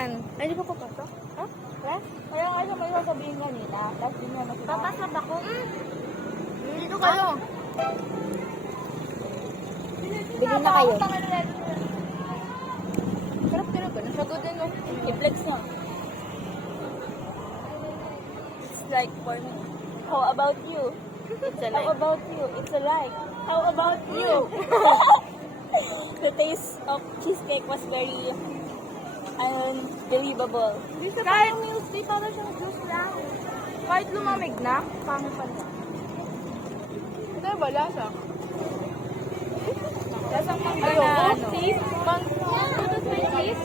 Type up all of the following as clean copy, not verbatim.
yan. Ay, di ba papasok? Ha? Last? Kaya nga siya may sasabihin kanina. Last din naman sila. Papasok ako. Dito kayo. Bili na kayo. Sarap ka na ba? Nasagutin mo. I-flex nyo. It's like for me. How about you? It's a How like. about you? It's a like. How about you? The taste of cheesecake was very unbelievable. Kahit milk tea, parang siyang juice lang. Kahit lumamig na, pangit pa na. Hindi ba lasa? Lasang mangga na ano? Cheese? Tutos may cheese?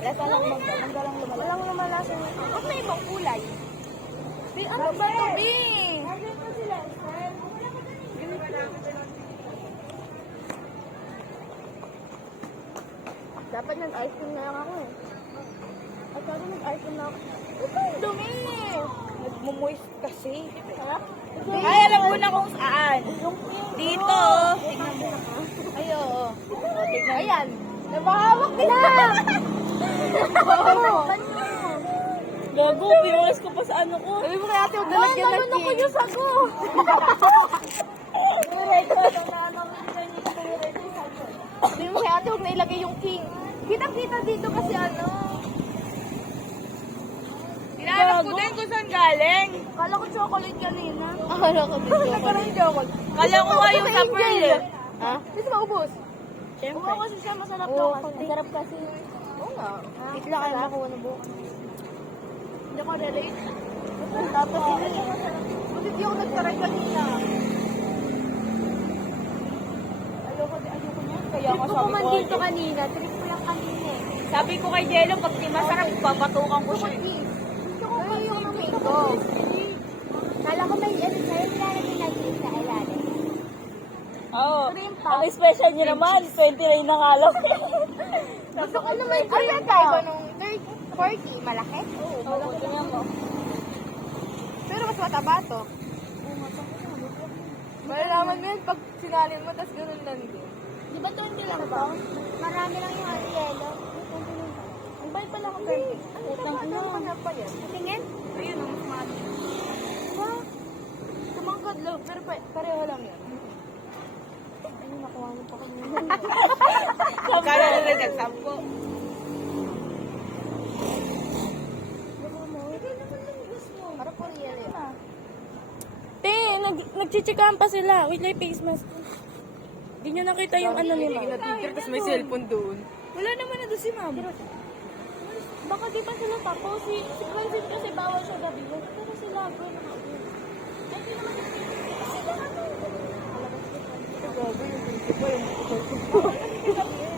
Lasa lang mangga. Mangga lang lumalasa. Walang lumalasa na. Huwag may ibang kulay. Ano ba ito, Bing? Dapat nag-ice cream na lang ako eh. At sabi nag-ice cream na ako. Ito ang dumi! Nagmumoist kasi. Ay, alam ko na kung saan. Dito. Tignan mo. Ay, oo. Ayan. Nabahawak nila. Gago, pinuwas ko pa sa ano ko. Sabi mo kaya ate, huwag nalagyan ng king. Ay, yung sago. Sabi mo kaya ate, huwag na ilagay yung king. Kitang-kita dito kasi ano. Hinahanap ko din kung saan galing. Kala ko chocolate kanina. Kala ko din chocolate. Nagkaroon chocolate. Kala ko nga yung sa pearl eh. Ha? Hindi maubos. Siyempre. Oo, kasi siya masarap Oo, daw kasi. masarap kasi. Oo nga. Itla ka nakuha na bukas. Hindi ko relate. Tapos hindi hindi ako nagtaray kanina. Ayoko niya. Kaya ako sabi ko. dito kanina. Trip ko lang kanina eh. Sabi ko kay Jello, pag di masarap, papatukan ko siya. Gusto ko pa yung mango. Kala ko may ano sa'yo, nilalagay na yung sa ilalim. Oo. Cream pa. Ang special niyo naman, 29 na nga lang. Gusto ko naman Ano yan tayo? Nung 40, malaki? Oo, malaki. tingnan mo. Pero mas mataba to. Malalaman mo yan pag sinalin mo, tapos ganun lang din. Di ba 20 lang ba? Marami lang yung ano yellow. Ang bait pala ako, Bertie. Ano ka pa yan? Tingin? Ayun, ang mas mati. Diba? Tumangkad lang, pero pareho lang yan. Ano, nakuha mo pa kami. Kala na lang nagsampo. Para po real yun. Te, nagchichikahan pa sila. Wait lang, face mask. Hindi nyo nakita yung ano nila. Tapos may cellphone doon. Wala naman na doon si ma'am. Baka di pa sila tapos. Si Quentin kasi bawal siya gabi. Pero sila, bro, nakauwi. Hindi naman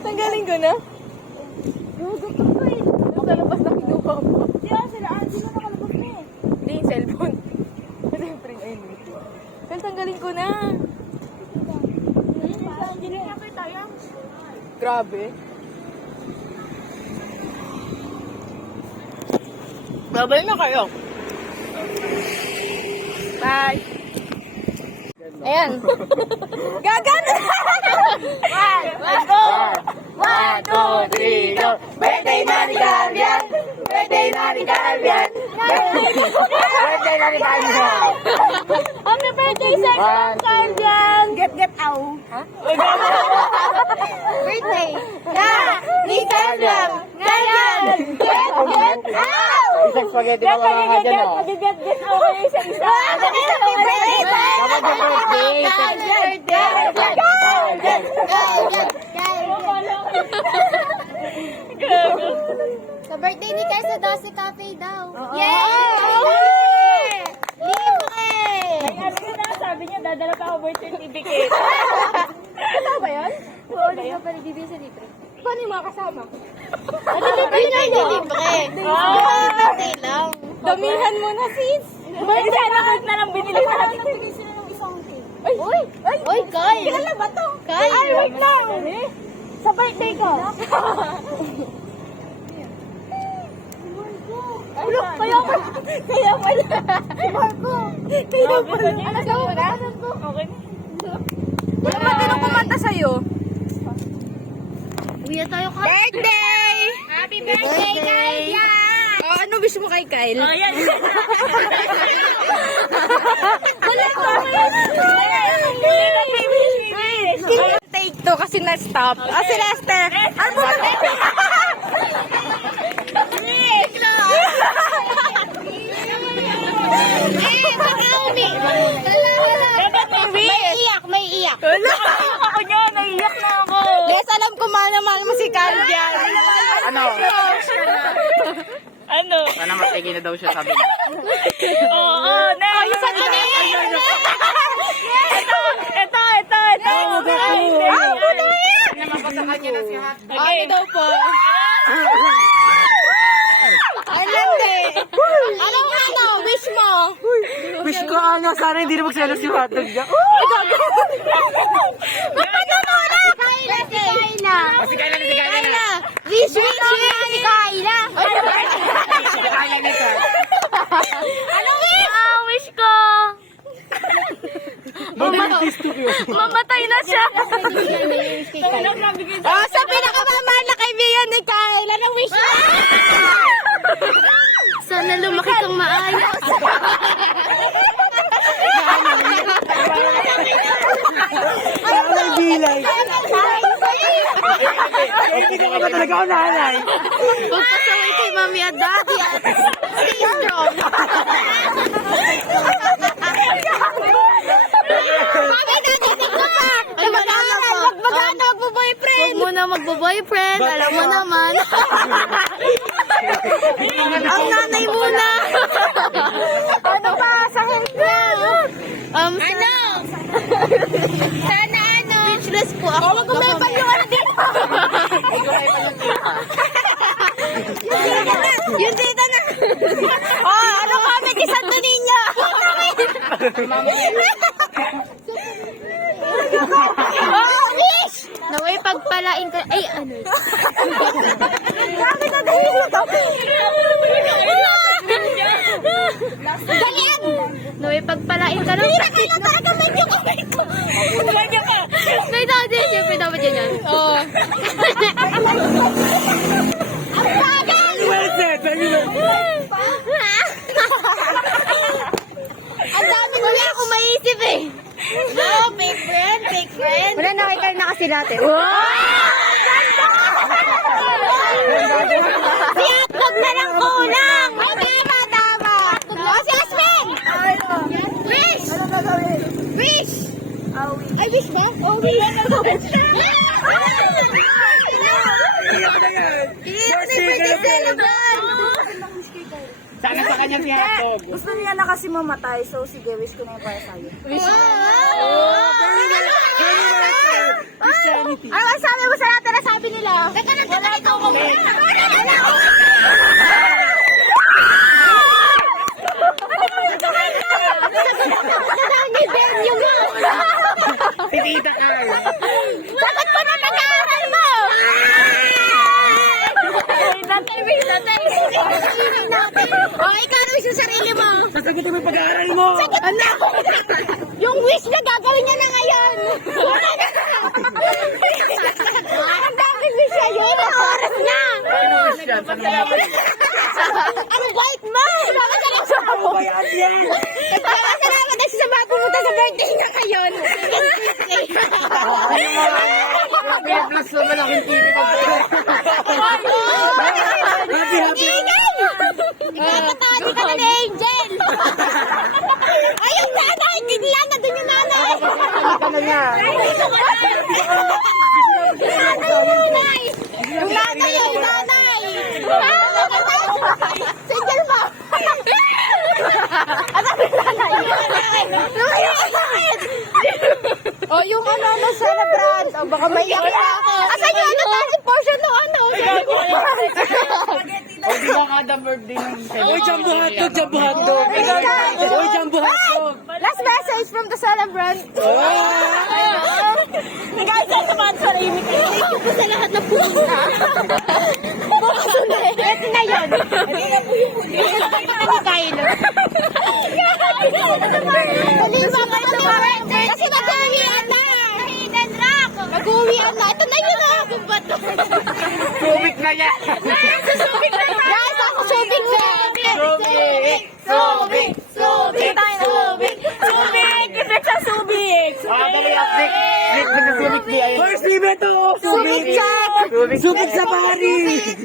Tanggalin ko na? Gusto ko eh. Sa labas na kinuha mo. Sila, Angie ko nakalabas na eh. Hindi yung cellphone. Kasi yung print, ayun. Pero tanggalin ko na. Angie na nakita yan. Grabe. Babay na kayo. Bye. Ayan. Gagan! One, go! 1, 2, 3, go! Birthday na ni Gabian! Birthday na ni Gabian! Birthday na ni Gabian! Happy birthday, sex Cardian! Get out! Ha? Birthday! Na! Ni Gabian! Gabian! Get out! Isang spaghetti na wala nga dyan, oh. Mag-get out kayo isa-isa. Happy birthday! Dapat yung birthday. Sa birthday ni Kesa daw sa cafe daw. Yay! Libre! Ay, ano yun na? Sabi niya, dadala pa ako birth certificate. Ano ba yun? Oo, di ka pa nagbibigay sa libre. Paano yung mga kasama? Libre nga hindi libre. Birthday lang. Damihan mo na, sis. Ay, sana cake na lang binili natin. Nagbigay sila ng isang cake. Ay! Ay! Uy, Kyle! Kilala ba to? Kyle! Ay, wait lang! Sa birthday ko. Ulo, kaya pala. Kaya pala. Si Marco. Kaya pala. Ano sa una? Okay na. Wala ba tinong kumanta sa'yo? Uwi na tayo, Kyle. Birthday! Happy birthday, Kyle! Oh, ano wish mo kay Kyle? Oh, yan. Wala ko. Take two kasi na-stop. Ah, si Lester. Ano ba? May iyak. Ako niya, naiyak na ako. Yes, alam ko mahal na mahal mo si Kyle dyan. Ano? Ano? Sana matigil na daw siya sabi niya. Oo, na. Ay, isa ka na yan. Ito. Naman ko sa kanya na si Hot. Okay, daw po. Alam eh. Ano, wish mo? Wish ko sana hindi na magsalo si Hotdog niya. Magpatununa! Kayla, si Kayla. Si Kayla na. Wish si Kayla. Si Kayla nito. Ano wish? Wish ko. Mamatay na siya. Oh, sa pinakamamahal na kaibigan ni Kyle, anong wish mo? Sana lumaki kang maayos. Ay, bilay. Hindi ka ba talaga ako nanay? Magpasaway kay mami at daddy at stay strong. Huwag mo na magbo-boyfriend. Alam mo naman. Ang nanay muna. Ano pa? Sa health na. Ano? Sana ano? Speechless po ako. Huwag kumepal yung ano dito. Yung dito na. Oh, ano kami kay Santo Niño? Oh, wish! Naway pagpalain ka. Ay, ano? Grabe na dahil ito. Ganyan! Naway pagpalain ka ng Kailan talaga may yung kamay ko? Ganyan ka. May dati, siyempre dapat yan. Oo. Ang bagal! Well said, very well. Ang dami Wala akong maisip eh. No, fake friend. Wala na kay na kasi dati. Si Hotdog na lang kulang. Ay, tama. Oh, si Aspen! Wish! Wish! Ay, wish ba? Oh, wish. Iiyak na yung birthday celebrant. Sana sa kanya si Hotdog. Gusto niya na kasi mamatay, so sige, wish ko na yung para sa'yo. Christianity. Ano ang sabi mo sa lahat na sabi nila? Teka na, ikaw ko muna. Si Tita Carl. Sagot ko na nag-aaral mo! Okay, ikaw wish sa sarili mo. Sasagutin mo yung pag-aaral mo. Anak! Yung wish na gagawin niya na ngayon! Ang daming wish sa'yo! Ilang oras na! Christian, salamat. Ang white mo! Salamat sa lang mo! Bayaan yan. Salamat na siya sa mga pumunta sa birthday niya ngayon! May plus na malaking TV ko. Happy, happy. Ikakatawad ka na ni Angel! Ay, yung nanay! Tigla na doon yung nanay! Ka na niya. Yung nanay! Yung nanay! Single pa! Ano yung nanay? Oh, yung ano na celebrant. Oh, baka maiyak na ako. Asan yung ano tayo? Portion ng ano? O, di ba kada birthday ng Oy, Jumbo Hotdog, Jumbo Hotdog. Oy, Jumbo Hotdog. Last message from the celebrant. Guys, ito ba ang sarili ko? Ito po sa lahat na pumunta. Bukas ulit. Ito na yun. Hindi na po yung huli. Ito na ni Kyle. Huli ba kayo sa birthday? Kasi mag-uwian na. Hidden rock. Mag-uwian na. Ito na yun. Ba't Subic na yan. Guys, ako subik na. Subic! Subik! Subik! Subik! Subik! Effect sa subik! Dali up, Nick. Nick, nagsusubic di ayun. First limit to! Subik check! Subik sa pari!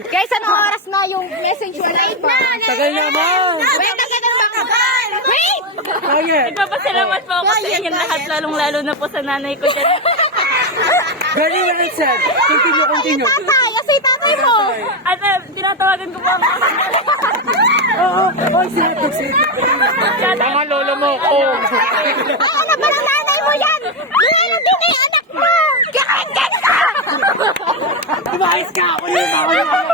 Guys, anong oras na yung message mo na ito? Tagal naman! Wait, tagal na bakabal! Wait! Kaya! Nagpapasalamat po ako sa inyong lahat, lalong-lalo na po sa nanay ko dyan. Very well said! Continue! Tatay! Asa yung tatay mo? At tinatawagan ko po ang Oo! Oh, sinatog! Tama lolo mo. Oh. Ano ba ng nanay mo yan? Ano din na yung anak mo? Kakain ka! Tumayos ka! Ulit ako!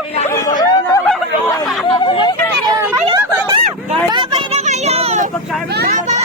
Ayoko na! Babay na kayo! Pagkain mo!